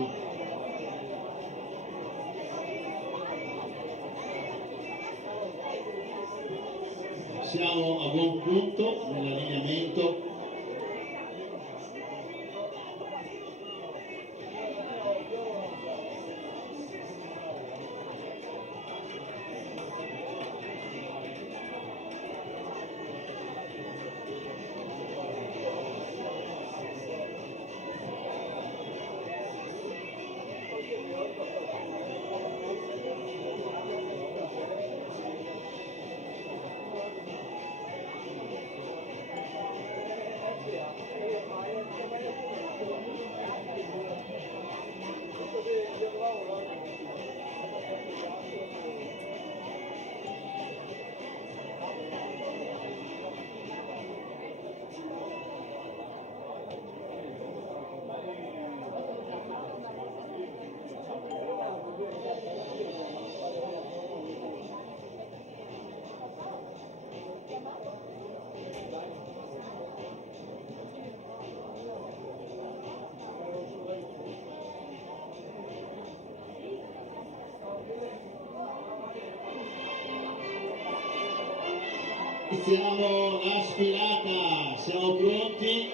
sì. Siamo a buon punto nell'allineamento. Iniziamo la sfilata, siamo pronti,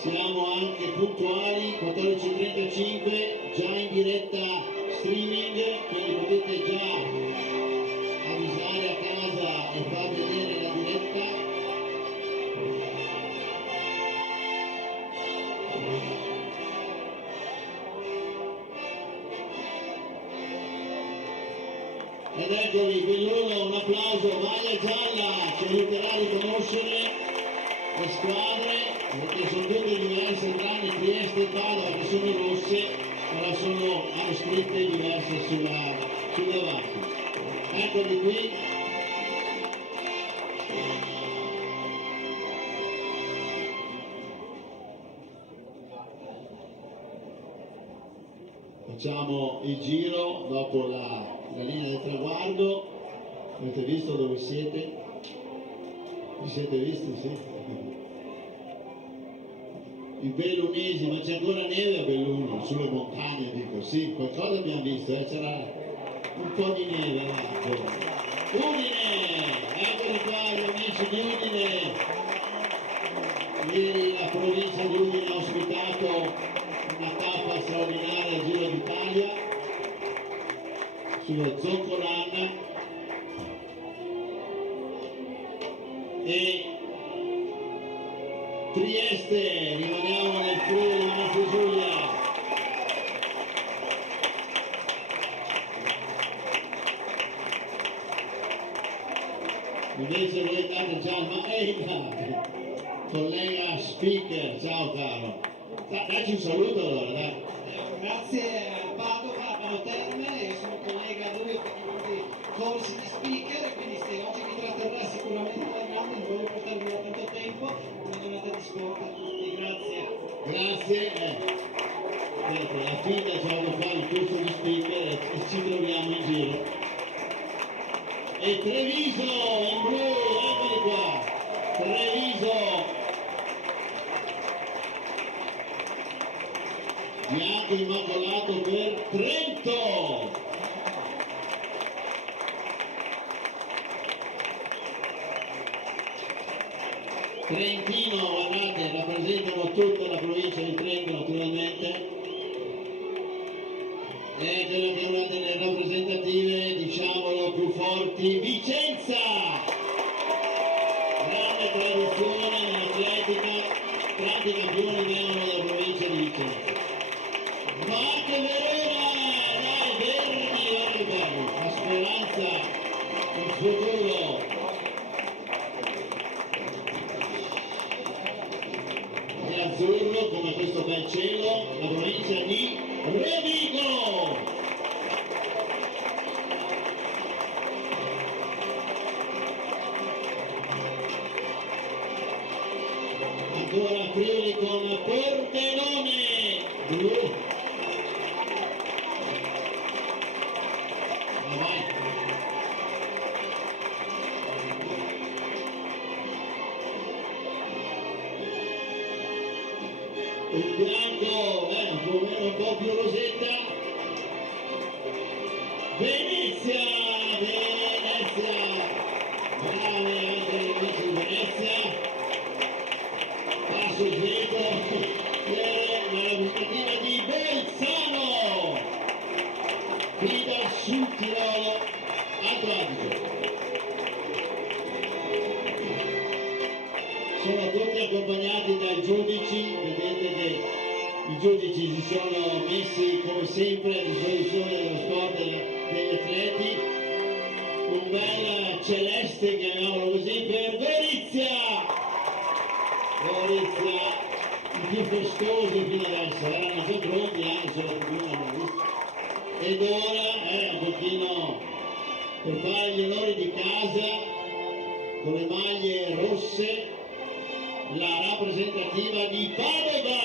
siamo anche puntuali, 14:35, già in diretta streaming, quindi potete già avvisare a casa e far vedere la diretta. Ed eccovi, Belluno, un applauso, maglia gialla, ci aiuterà a riconoscere le squadre, perché sono tutte diverse, tranne Trieste e Padova che sono rosse, però hanno scritte diverse sul davanti. Eccovi qui. Facciamo il giro dopo la linea del traguardo. Avete visto dove siete? Vi siete visti? Sì. I bellunesi, ma c'è ancora neve a Belluno, sulle montagne dico, sì, qualcosa abbiamo visto, c'era un po' di neve avanti. Udine, eccoli qua gli amici di Udine. Ieri la provincia di Udine ha ospitato una tappa straordinaria al Giro d'Italia sullo Zoccolan e Trieste, rimaniamo nel Friuli Venezia Giulia. Invece volete dare già il collega speaker, ciao caro. Dacci un saluto allora, dai. Grazie a Padova, a Pano Terme, sono collega a lui per i corsi di speaker e quindi se oggi mi tratterrà sicuramente parlando, non voglio portarvi da tanto tempo, una giornata di sport a tutti, grazie. Grazie, ecco, la figlia ci voglio fare il corso di speaker e ci troviamo in giro. E Treviso in blu, eccoli qua, Treviso. Bianco immacolato per Trento. Trentino, guardate, rappresentano tutta la provincia di Trento naturalmente. E quella che è una delle rappresentative, diciamolo, più forti, Vicenza! Grande tradizione nell'atletica, tanti campioni vengono dalla provincia di Vicenza. Ma anche Verona, dai, Verdi, guarda bello, la speranza, il futuro. È azzurro come questo bel cielo, la provincia di Rovigo. Ancora Friuli con Pordenone, blu. Un bianco, un po' più rosetta. Venezia, bravi anche gli amici di Venezia, passo sveto, la gustativa di Bolzano, qui dal Sud Tirolo, Alto Adige. Sono tutti accompagnati dai giudici, vedete che i giudici si sono messi come sempre a disposizione dello sport degli atleti. Un bel celeste, chiamiamolo così, per Gorizia! Gorizia, i più festosi fino adesso, erano già pronti anche sulla tribuna, ed ora un pochino per fare gli onori di casa con le maglie rosse, la rappresentativa di Padova.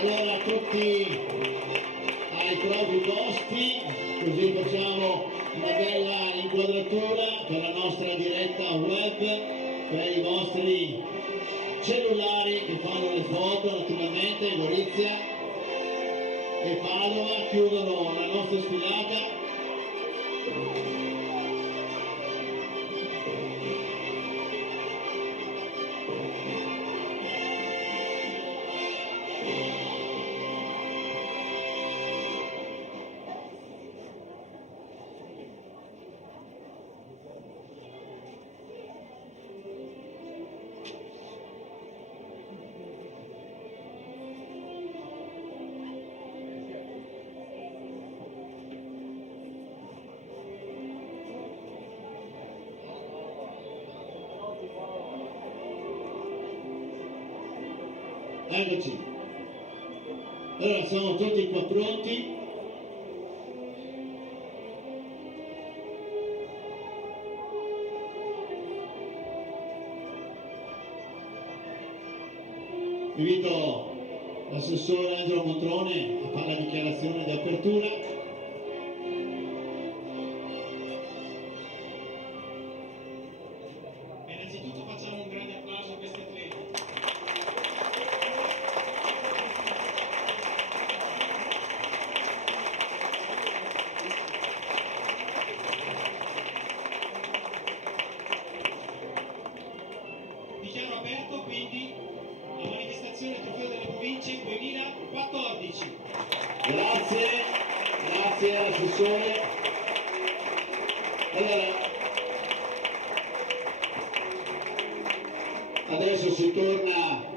Allora tutti ai propri posti, così facciamo una bella inquadratura per la nostra diretta web, per i vostri cellulari che fanno le foto. Naturalmente Gorizia e Padova chiudono la nostra sfilata. Eccoci, allora siamo tutti qua pronti. Invito l'assessore Angelo Montrone a fare la dichiarazione di apertura. Innanzitutto facciamo un grande applauso a questi atleti. Dichiaro aperto quindi la manifestazione Trofeo delle Province 2014. Grazie all'assessore. Allora, adesso si torna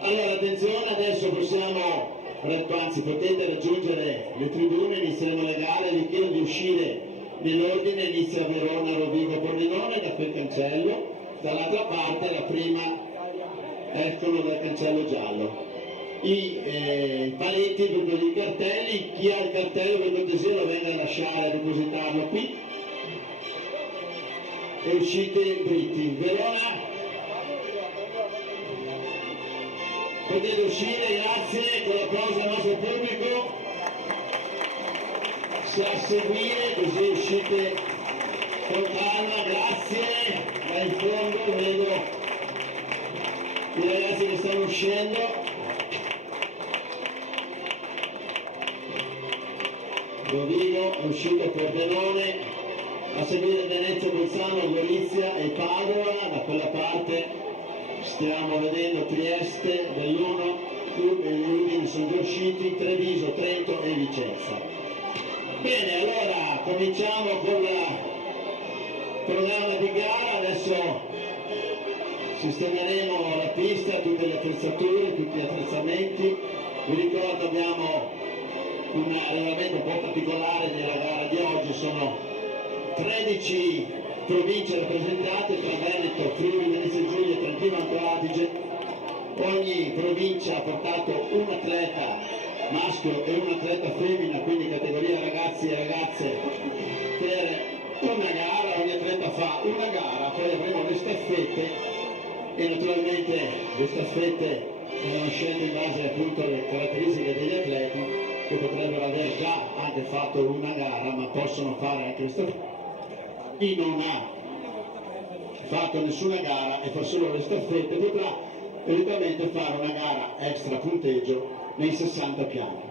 allora attenzione, adesso possiamo, anzi potete raggiungere le tribune, inizieremo le gare, vi chiedo di uscire nell'ordine, inizia Verona, Rovigo, Pordenone da quel cancello, dall'altra parte la prima escono dal cancello giallo. I paletti, proprio i cartelli, chi ha il cartello per cortesia lo venga a lasciare, a depositarlo qui e uscite dritti. Verona, potete uscire, grazie, con l'applauso al nostro pubblico, se a seguire, così uscite con calma, grazie, da in fondo vedo i ragazzi che stanno uscendo. Rovigo è uscito Pordenone, a seguire Venezia, Bolzano, Gorizia e Padova, da quella parte stiamo vedendo Trieste, Belluno, gli ultimi sono già usciti, Treviso, Trento e Vicenza. Bene, allora cominciamo con il programma di gara, adesso sistemeremo la pista, tutte le attrezzature, tutti gli attrezzamenti. Vi ricordo abbiamo un regolamento un po' particolare nella gara di oggi, sono 13 province rappresentate tra Veneto, Friuli, Venezia Giulia, Trentino, Alto Adige. Ogni provincia ha portato un atleta maschio e un atleta femmina, quindi categoria ragazzi e ragazze, per una gara. Ogni atleta fa una gara, poi avremo le staffette e naturalmente le staffette conoscendo in base appunto alle caratteristiche degli atleti che potrebbero aver già anche fatto una gara, ma possono fare anche questa. Chi non ha fatto nessuna gara e fa solo le staffette potrà eventualmente fare una gara extra punteggio nei 60 piani.